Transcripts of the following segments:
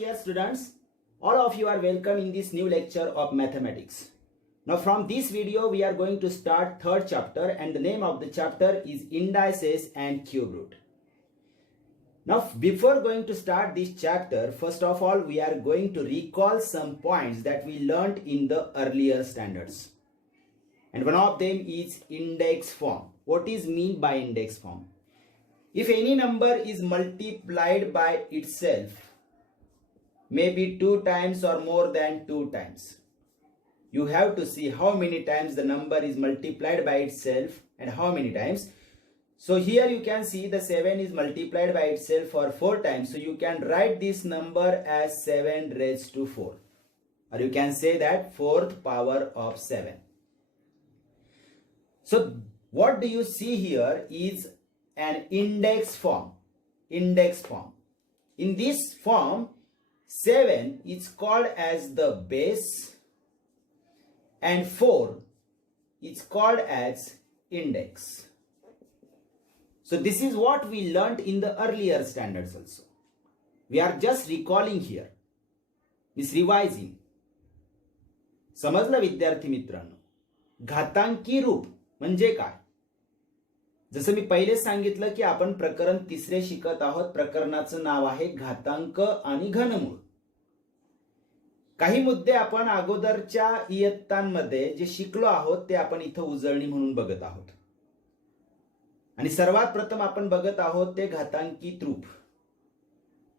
dear students, all of you are welcome in this new lecture of mathematics. Now from this video we are going to start third chapter and the name of the chapter is Indices and Cube root. Now before going to start this chapter, first of all we are going to recall some points that we learnt in the earlier standards. And one of them is index form. What is meant by index form? If any number is multiplied by itself, maybe 2 times or more than 2 times, you have to see how many times the number is multiplied by itself and how many times. So here you can see the 7 is multiplied by itself for 4 times. So you can write this number as 7 raised to 4. Or you can say that 4th power of 7. So what do you see here is an index form. Index form. In this form, 7 is called as the base and 4 is called as index. So this is what we learnt in the earlier standards also. We are just recalling here. This revising. समजलं विद्यार्थी मित्रांनो? घातांकी रूप म्हणजे काय? जसं मी पहिले सांगितलं की आपण प्रकरण 3 शिकत आहोत. प्रकरणाचं नाव आहे घातांक आणि घनमूळ. काही मुद्दे आपण अगोदरच्या इयत्तांमध्ये जे शिकलो आहोत ते आपण इथं उजळणी म्हणून बघत आहोत. आणि सर्वात प्रथम आपण बघत आहोत ते घातांकित रूप.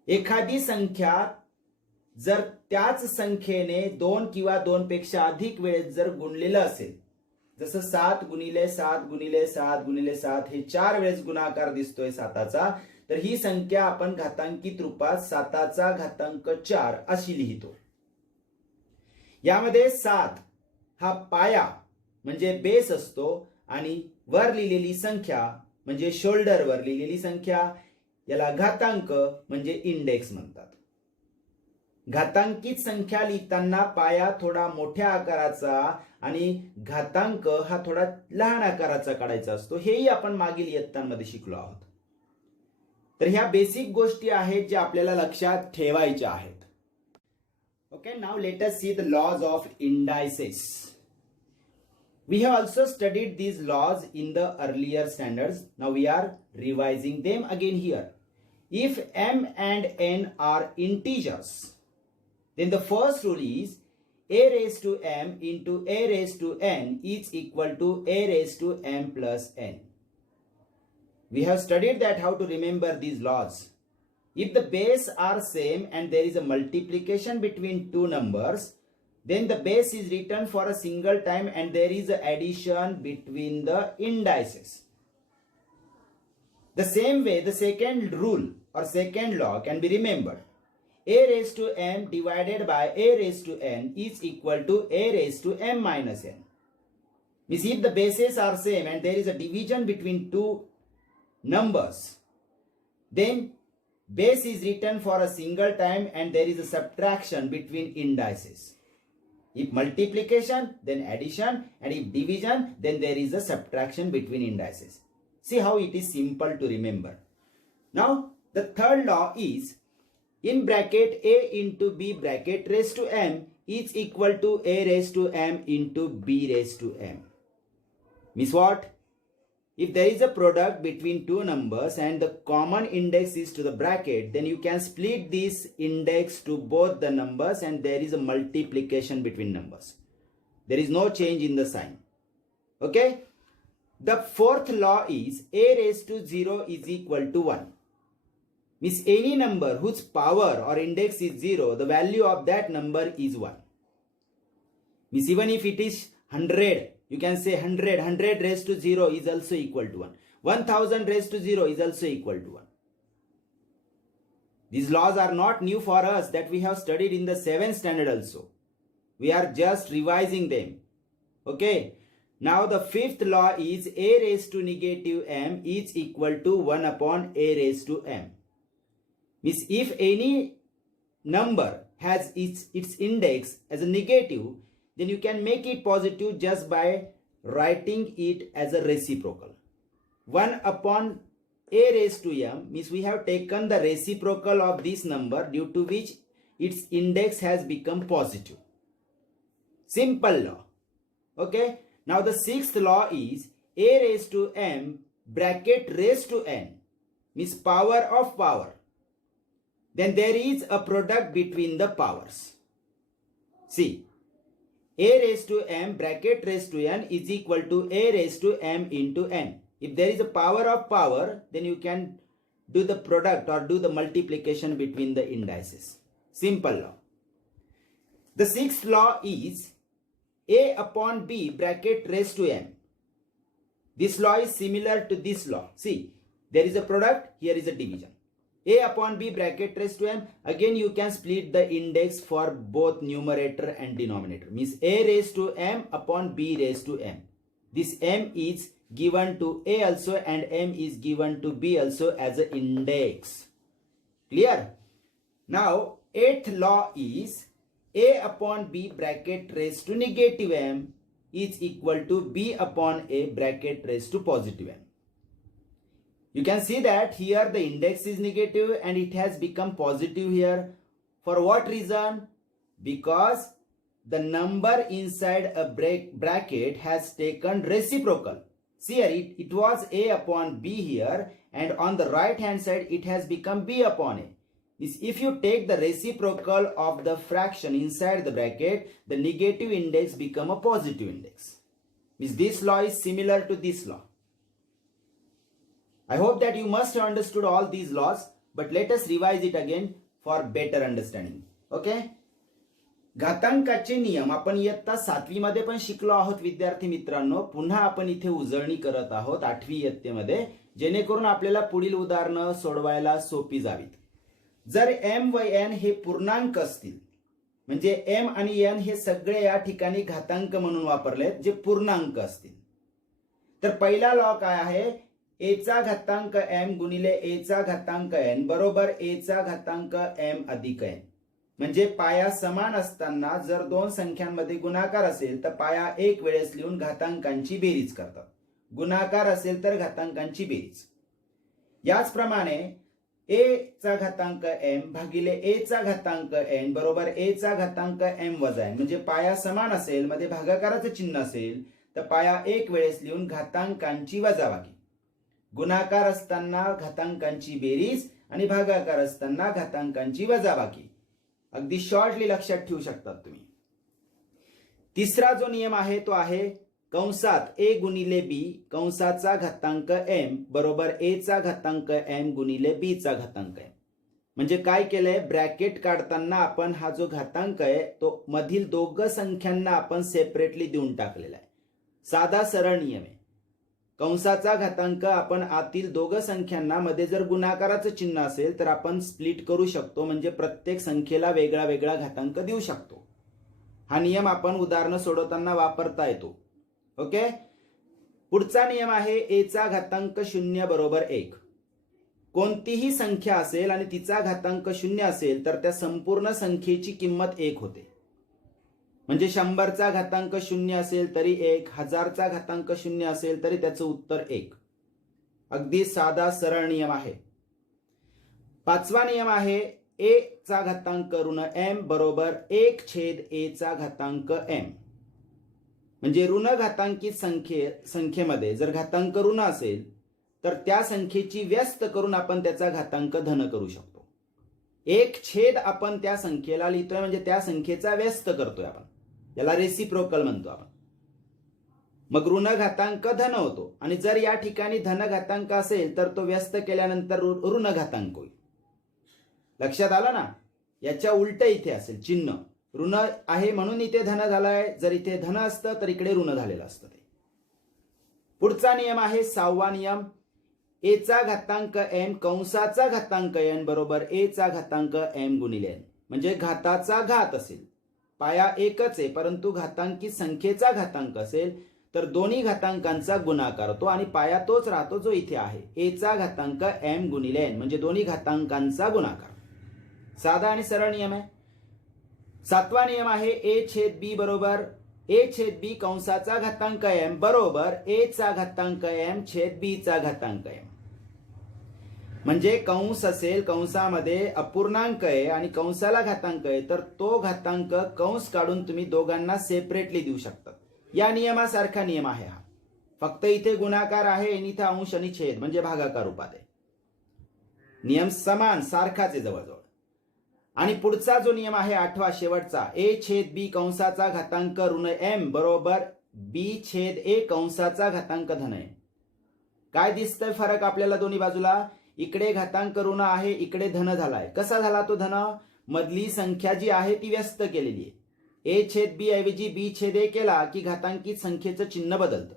एखादी संख्या जर त्याच संख्येने 2 किंवा 2 पेक्षा अधिक वेळेस जर गुणलेलं असेल, जसं 7 गुणिले 7 गुणिले 7 गुणिले 7 हे 4 वेळेस गुणाकार दिसतोय 7चा, तर ही संख्या आपण घातांकित रूपात 7चा घातांक 4 अशी लिहितो. यामध्ये 7 हा पाया म्हणजे बेस असतो आणि वर लिहिलेली संख्या म्हणजे शोल्डर वर लिहिलेली संख्या याला घातांक म्हणजे इंडेक्स म्हणतात. घातांकित संख्या लिहिताना पाया थोडा मोठ्या आकाराचा आणि घातांक हा थोडा लहान आकाराचा काढायचा असतो. हेही आपण मागील इयत्तांमध्ये शिकलो आहोत. तर ह्या बेसिक गोष्टी आहेत ज्या आपल्याला लक्षात ठेवायच्या आहेत. Okay, now let us see the laws of indices. We have also studied these laws in the earlier standards. Now we are revising them again here. If m and n are integers, then the first rule is a raised to m into a raised to n is equal to a raised to m plus n. We have studied that how to remember these laws. If the base are same and there is a multiplication between two numbers, then the base is written for a single time and there is an addition between the indices. The same way, the second rule or second law can be remembered. A raised to m divided by a raised to n is equal to a raised to m minus n. Means if the bases are same and there is a division between two numbers, then base is written for a single time and there is a subtraction between indices. If multiplication, then addition, and if division, then there is a subtraction between indices. See how it is simple to remember. Now, the third law is in bracket a into b bracket raised to m is equal to a raised to m into b raised to m. Means what? If there is a product between two numbers and the common index is to the bracket, then you can split this index to both the numbers and there is a multiplication between numbers. There is no change in the sign. Okay? The fourth law is a raised to 0 is equal to 1. Means any number whose power or index is 0, the value of that number is 1. Means even if it is 100, you can say 100 raised to 0 is also equal to 1. 1000 raised to 0 is also equal to 1. These laws are not new for us, that we have studied in the 7th standard also. We are just revising them. Okay. Now the fifth law is a raised to negative m is equal to 1 upon a raised to m. Means if any number has its index as a negative, then you can make it positive just by writing it as a reciprocal. 1 upon a raised to m means we have taken the reciprocal of this number, due to which its index has become positive. Simple law. Okay. Now the sixth law is a raised to m bracket raised to n means power of power. Then there is a product between the powers. See, a raised to m bracket raised to n is equal to a raised to m into n. If there is a power of power, then you can do the product or do the multiplication between the indices. Simple law. The sixth law is a upon b bracket raised to m. This law is similar to this law. See, there is a product, here is a division. A upon b bracket raised to m. Again you can split the index for both numerator and denominator. Means a raised to m upon b raised to m. This m is given to a also and m is given to b also as an index. Clear? Now eighth law is a upon b bracket raised to negative m is equal to b upon a bracket raised to positive m. You can see that here the index is negative and it has become positive here. For what reason? Because the number inside a bracket has taken reciprocal. See here, it was a upon b here, and on the right hand side it has become b upon a. If you take the reciprocal of the fraction inside the bracket, the negative index become a positive index. This law is similar to this law. I hope that you must have understood all these laws, but let us revise it again for better understanding. Okay? घातांकाचे नियम आपण इयत्ता 7वी मध्ये पण शिकलो आहोत विद्यार्थी मित्रांनो. पुन्हा आपण इथे उजळणी करत आहोत 8वी इयत्तेमध्ये, जेणेकरून आपल्याला पुढील उदाहरणं सोडवायला सोपी जावीत. जर m व n हे पूर्णांक असतील, म्हणजे m आणि n हे सगळे या ठिकाणी घातांक म्हणून वापरलेत जे पूर्णांक असतील, तर पहिला लॉ काय आहे? a चा घातांक m गुणिले a चा घातांक n बरोबर a चा घातांक m अधिक n. म्हणजे पाया समान असताना जर दोन संख्यांमध्ये गुणाकार असेल तर पाया एक वेळेस लिहून घातांकांची बेरीज करतात. गुणाकार असेल तर घातांकांची बेरीज. याचप्रमाणे a चा घातांक m भागिले a चा घातांक n बरोबर a चा घातांक m वजा n. म्हणजे पाया समान असेल, मध्ये भागाकाराचे चिन्ह असेल तर पाया एक वेळेस लिहून घातांकांची वजाबाकी. गुणाकार असताना घातांकांची बेरीज आणि भागाकार असताना घातांकांची वजाबाकी. अगदी शॉर्टली लक्षात ठेवू शकतात तुम्ही. तिसरा जो नियम आहे तो आहे कंसात a गुणिले b कंसाचा घातांक m बरोबर a चा घातांक m गुणिले b चा घातांक m. म्हणजे काय केलंय? ब्रॅकेट काढताना आपण हा जो घातांक आहे तो मधील दोघ संख्यांना आपण सेपरेटली देऊन टाकलेला आहे. साधा सरळ नियम आहे. कंसाचा घातांक आपण आतील दोघ संख्यांना मध्ये जर गुणाकाराचं चिन्ह असेल तर आपण स्प्लिट करू शकतो, म्हणजे प्रत्येक संख्येला वेगळा वेगळा घातांक देऊ शकतो. हा नियम आपण उदाहरण सोडवताना वापरता येतो. ओके. पुढचा नियम आहे a चा घातांक 0 बरोबर 1. कोणतीही संख्या असेल आणि तिचा घातांक 0 असेल तर त्या संपूर्ण संख्येची किंमत 1 होते. म्हणजे 100 चा घातांक 0 असेल तरी 1, 1000 चा घातांक 0 असेल तरी त्याचं उत्तर 1. अगदी साधा सरळ नियम आहे. पाचवा नियम आहे a चा घातांक ऋण m बरोबर 1 छेद a चा घातांक m. म्हणजे ऋण घातांकित संख्येमध्ये जर घातांक ऋण असेल तर त्या संख्येची व्यस्त करून आपण त्याचा घातांक धन करू शकतो. 1 छेद आपण त्या संख्येला लिहितोय, म्हणजे त्या संख्येचा व्यस्त करतोय आपण. याला रेसिप्रोकल म्हणतो आपण. मग ऋण घातांक धन होतो, आणि जर या ठिकाणी धन घातांक असेल तर तो व्यस्त केल्यानंतर ऋण घातांक होईल. लक्षात आलं ना? याच्या उलट इथे असेल चिन्ह. ऋण आहे म्हणून इथे धन झालाय, जर इथे धन असतं तर इकडे ऋण झालेलं असतं ते. पुढचा नियम आहे 6वा नियम. a चा घातांक n कंसाचा घातांक n बरोबर a चा घातांक m गुणिले n. म्हणजे घाताचा घात असेल, पाया एकच आहे परंतु घातांकित संख्येचा घातांक असेल तर दोन्ही घातांकांचा गुणाकार होतो आणि पाया तोच राहतो जो इथे आहे. a चा घातांक m गुणिले n म्हणजे दोन्ही घातांकांचा गुणाकार. साधा आणि सरळ नियम आहे. 7वा नियम आहे a छेद b बरोबर a छेद b कंसाचा घातांक m बरोबर a चा घातांक m छेद b चा घातांक m. म्हणजे कंस असेल, कंसामध्ये अपूर्णांक आहे आणि कंसाला घातांक आहे, तर तो घातांक कंस काढून तुम्ही दोघांना सेपरेटली देऊ शकता. या नियमासारखा नियम आहे हा. फक्त इथे गुणाकार आहे आणि इथे अंश आणि छेद म्हणजे भागाकार रूपात आहे. नियम समान सारखाच आहे जवळजवळ. आणि पुढचा जो नियम आहे 8वा शेवटचा, a छेद b कंसाचा घातांक ऋण m बरोबर b छेद a कंसाचा घातांक धन m. काय दिसतंय फरक आपल्याला दोन्ही बाजूला? इकडे घातांक ऋण आहे, इकडे धन झालाय. कसा झाला तो धन? मधली संख्या जी आहे ती व्यस्त केलेली आहे. a छेद b ऐवजी b छेद a केला की घातांकित संख्येचं चिन्ह बदलतं.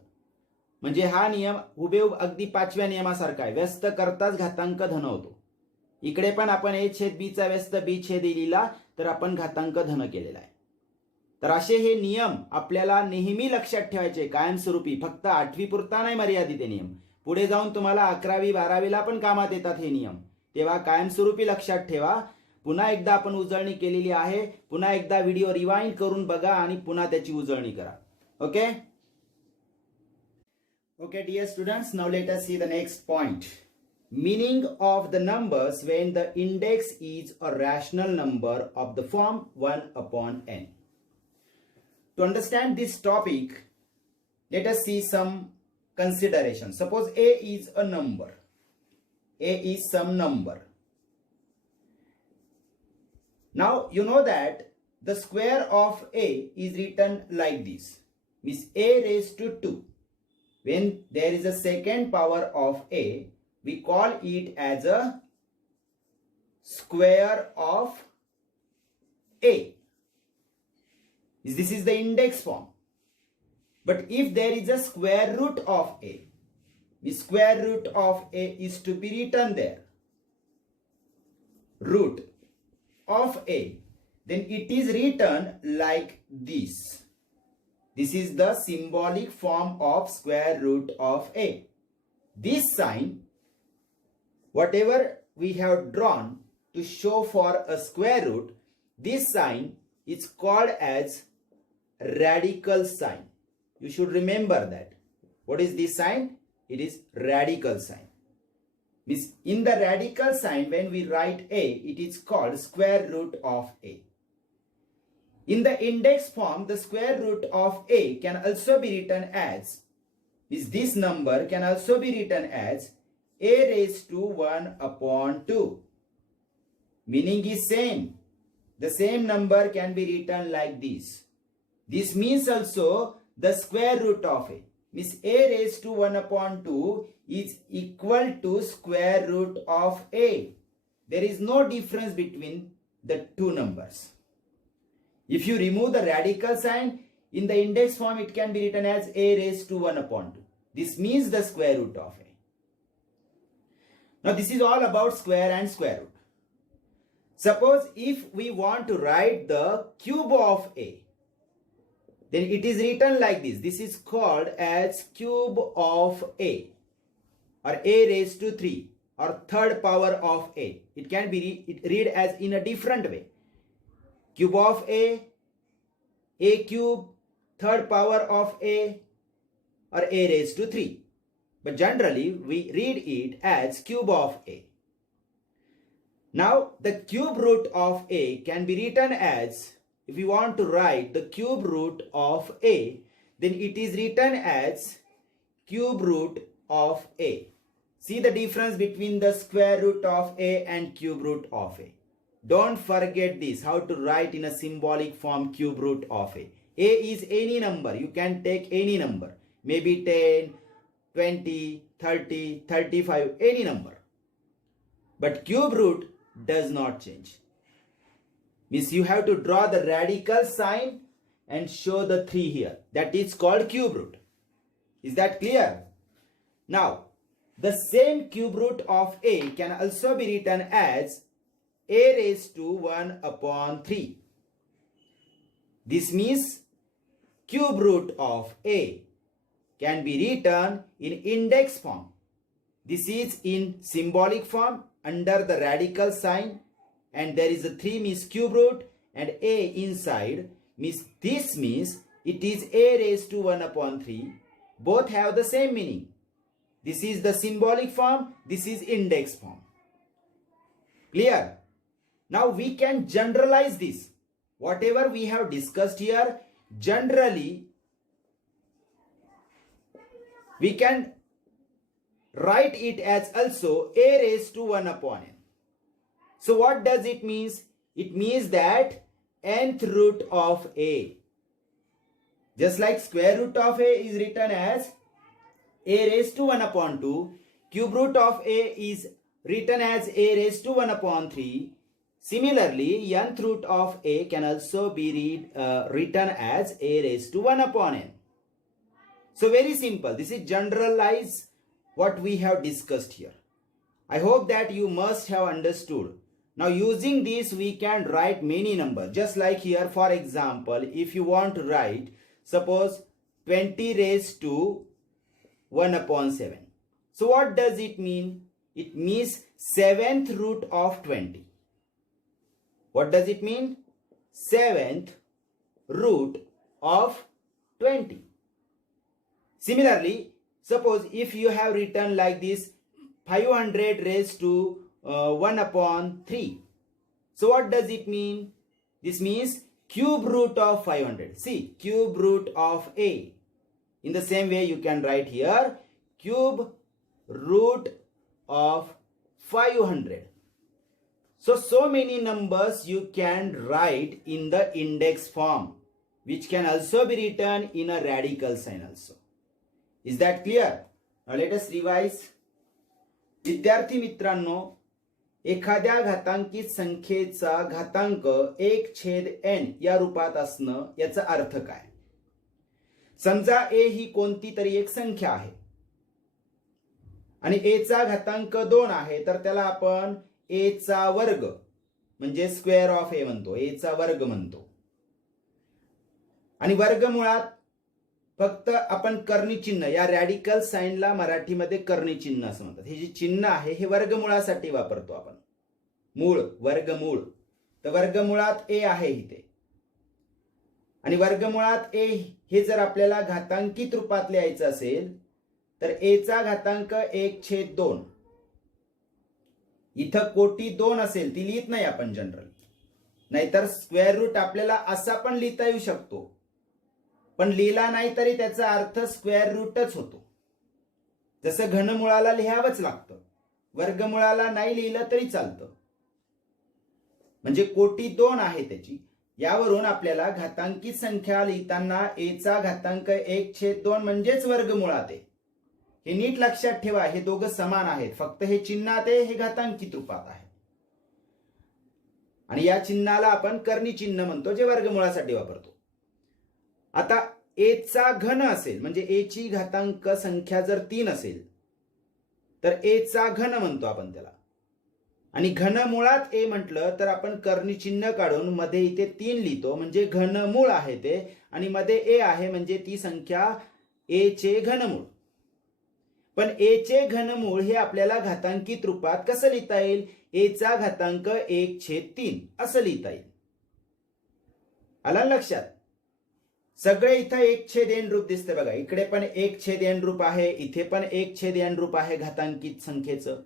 म्हणजे हा नियम हुबेहूब अगदी 5व्या नियमासारखा आहे. व्यस्त करताच घातांक धन होतो. इकडे पण आपण a छेद b चा व्यस्त b छेद a लिहिला तर आपण घातांक धन केलेला आहे. तर असे हे नियम आपल्याला नेहमी लक्षात ठेवायचे कायमस्वरूपी. फक्त 8वी पुरता नाही मर्यादित हे नियम. पुढे जाऊन तुम्हाला 11वी 12वीला पण कामात येतात हे नियम. तेव्हा कायमस्वरूपी लक्षात ठेवा. पुन्हा एकदा आपण उजळणी केलेली आहे. पुन्हा एकदा व्हिडिओ रिवाइंड करून बघा आणि पुन्हा त्याची उजळणी करा. Okay okay dear students, now let us see the next point. Meaning of the numbers when the index is a rational number of the form 1 upon n. To understand this topic, let us see some consideration. Suppose a is a number. A is some number. Now you know that the square of a is written like this. Means a raised to 2. When there is a second power of a, we call it as a square of a. This is the index form. But if there is a square root of a, the square root of a is to be written there. Root of a. Then it is written like this. This is the symbolic form of square root of a. This sign, whatever we have drawn to show for a square root, this sign is called as radical sign. You should remember that. What is this sign? It is radical sign. Means in the radical sign, when we write a, it is called square root of a. In the index form, the square root of a can also be written as, means this number can also be written as a raised to 1 upon 2. Meaning is same. The same number can be written like this. This means also the square root of a. Means a raised to 1 upon 2 is equal to square root of a. There is no difference between the two numbers. If you remove the radical sign, in the index form it can be written as a raised to 1 upon 2. This means the square root of a. Now this is all about square and square root. Suppose if we want to write the cube of a, then it is written like this. This is called as cube of a, or a raised to 3, or third power of a. It can be read as in a different way. Cube of a cube, third power of a, or a raised to 3. But generally we read it as cube of a. Now the cube root of a can be written as, if you want to write the cube root of a, then it is written as cube root of a. See the difference between the square root of a and cube root of a. Don't forget this, how to write in a symbolic form cube root of a. A is any number. You can take any number. Maybe 10, 20, 30, 35, any number. But cube root does not change. Means you have to draw the radical sign and show the 3 here. That is called cube root. Is that clear? Now, the same cube root of a can also be written as a raised to 1 upon 3. This means cube root of a can be written in index form. This is in symbolic form under the radical sign, and there is a 3 means cube root and a inside. Means this means it is a raised to 1 upon 3. Both have the same meaning. This is the symbolic form, this is index form. Clear? Now we can generalize this. Whatever we have discussed here, generally we can write it as also a raised to 1 upon n. So what does it mean? It means that nth root of a. Just like square root of a is written as a raised to 1 upon 2, cube root of a is written as a raised to 1 upon 3. Similarly, nth root of a can also be written as a raised to 1 upon n. So very simple. This is generalize what we have discussed here. I hope that you must have understood. Now using this we can write many numbers. Just like here, for example, if you want to write, suppose 20 raised to 1 upon 7. So what does it mean? It means 7th root of 20. What does it mean? 7th root of 20. Similarly, suppose if you have written like this 500 raised to 1 upon 3. So what does it mean? This means cube root of 500. See, cube root of a. In the same way you can write here cube root of 500. So many numbers you can write in the index form, which can also be written in a radical sign also. Is that clear? Now let us revise. विद्यार्थी मित्रांनो, एखाद्या घातांकित संख्येचा घातांक 1/n या रूपात असणं याचा अर्थ काय? समजा a ही कोणती तरी एक संख्या आहे आणि a चा घातांक 2 आहे, तर त्याला आपण a चा वर्ग म्हणजे स्क्वेअर ऑफ a म्हणतो, a चा वर्ग म्हणतो. आणि वर्गमुळात फक्त आपण कर्णी चिन्ह, या रॅडिकल साइनला मराठीमध्ये कर्णी चिन्ह असं म्हणतात. हे जे चिन्ह आहे हे वर्गमुळासाठी वापरतो आपण. मूळ, वर्गमूळ. तर वर्गमुळात a आहे इथे. आणि वर्गमुळात a हे जर आपल्याला घातांकित रूपात लिहायचं असेल तर a चा घातांक 1/2. इथं कोटी 2 असेल ती लिहित नाही आपण जनरल. नाहीतर स्क्वेअर रूट आपल्याला असा पण लिहिता येऊ शकतो, पण लिहिला नाही तरी त्याचा अर्थ स्क्वेअर रूटच होतो. जसं घनमुळाला लिहावंच लागतं, वर्गमुळाला नाही लिहिलं तरी चालतं. म्हणजे कोटी 2 आहे त्याची. यावरून आपल्याला घातांकित संख्या लिहिताना a चा घातांक 1/2 म्हणजेच वर्गमुळात आहे. हे नीट लक्षात ठेवा. हे दोघं समान आहेत, फक्त हे चिन्हात आहे, हे घातांकित रूपात आहे. आणि या चिन्हाला आपण कर्णी चिन्ह म्हणतो, जे वर्गमुळासाठी वापरतो. आता a चा घन असेल म्हणजे a ची घातांक संख्या जर 3 असेल तर a चा घन म्हणतो आपण त्याला. आणि घनमुळात a म्हटलं तर आपण कर्णी चिन्ह काढून मध्ये इथे 3 लिहितो, म्हणजे घनमूळ आहे ते. आणि मध्ये a आहे म्हणजे ती संख्या a चे घनमूळ. पण a चे घनमूळ हे आपल्याला घातांकित रूपात कसं लिहिता येईल? a चा घातांक 1/3 असं लिहिता येईल. आलं लक्षात? सगळे इथं 1/n रूप दिसते बघा. इकडे पण 1/n रूप आहे, इथे पण 1/n रूप आहे घातांकित संख्येचं.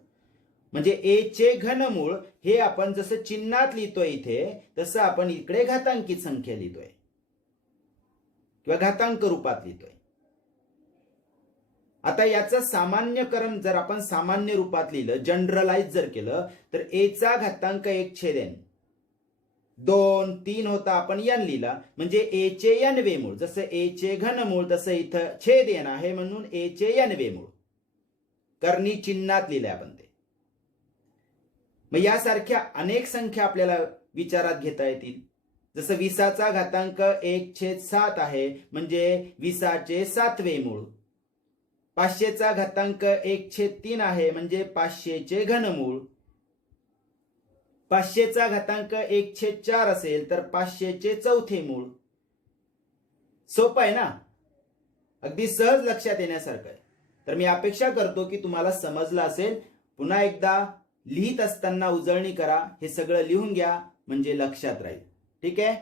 म्हणजे a चे घनमूळ हे आपण जसं चिन्हात लिहितोय इथे, तसं आपण इकडे घातांकित संख्या लिहितोय किंवा घातांक रूपात लिहितोय. आता याचं सामान्यकरण जर आपण सामान्य रूपात लिहिलं, जनरलाइज जर केलं, तर a चा घातांक 1/n. 2, 3 होता, आपण n लिहिला, म्हणजे a चे n वे मूळ. जसं a चे घनमूळ तसं इथं छेद n आहे, म्हणून a चे n वे मूळ कर्णी चिन्हात लिहिले आपण ते. मग यासारख्या अनेक संख्या आपल्याला विचारात घेता येतील. जसं 20 चा घातांक 1/7 आहे, म्हणजे 20 चे 7वे मूळ. 500 चा घातांक 1/3 आहे, म्हणजे 500 चे घनमूळ. 500 चा घातांक 1/4 असेल तर 500 चे 4थे मूळ. सोपं आहे ना? अगदी सहज लक्षात येण्यासारखं आहे. तर मी अपेक्षा करतो की तुम्हाला समजलं असेल. पुन्हा एकदा लिहित असताना उजळणी करा, हे सगळं लिहून घ्या, म्हणजे लक्षात राहील. ठीक आहे.